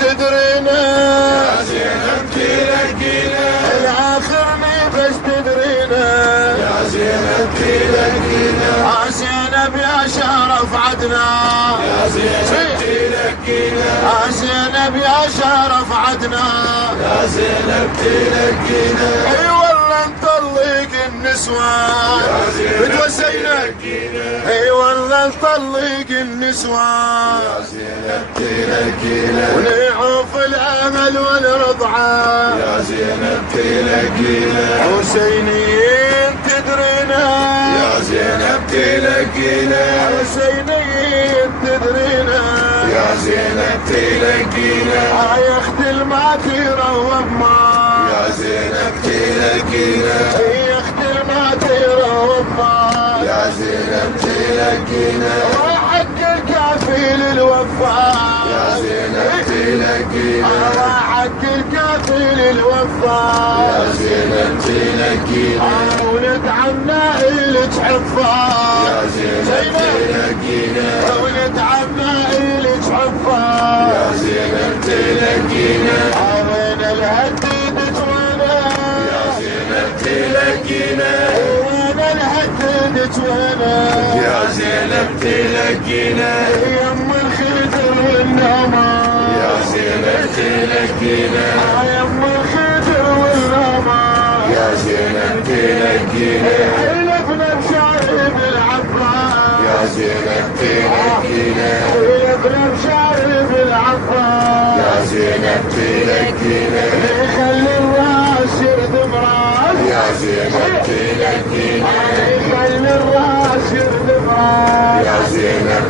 تدرينا، يا زينب تلقينا، الآخرني بس تدرينا، يا زينب تلقينا، يا زينب يا شرف عدنا، يا زينب تلقينا، يا زينب يا شرف عدنا، يا زينب تلقينا، اي والله نطلق النسوان بتوسينا، اي والله نطلق النسوان، يا زينب تلقينا، ونعوف الامل والرضعه، يا زينب تلقينا، حسينيين تدرينا، يا زينب تلقينا، حسينيين تدرينا، يا زينب تلقينا، يا اخت الماتيره وما، يا زينب تلقينا، يا اخت الماتيره وما، يا زينب تلقينا، وحق الكافي للوفاء، يا زينب تلقينا، وحق الكافي للوفاء، يا زينب تلقينا، وندعمنا إلك حفاظ، يا زينب تلقينا، وندعمنا إلك حفاظ، يا زينب تلقينا، وين الهدد وانا، يا زينب تلقينا، وين الهدد وانا، يا زينب تلقينا، يم الخدر والنما، يا زينب تلقينا، يم الخدر والنما، يا زينب تلقينا، حلفنا بشارب العباس، يا زينب تلقينا، حلفنا بشارب العباس، يا زينب تلقينا، يخلي الراس يردم راس، يا زينب تلقينا، يخلي الراس يردم راس. يا زينب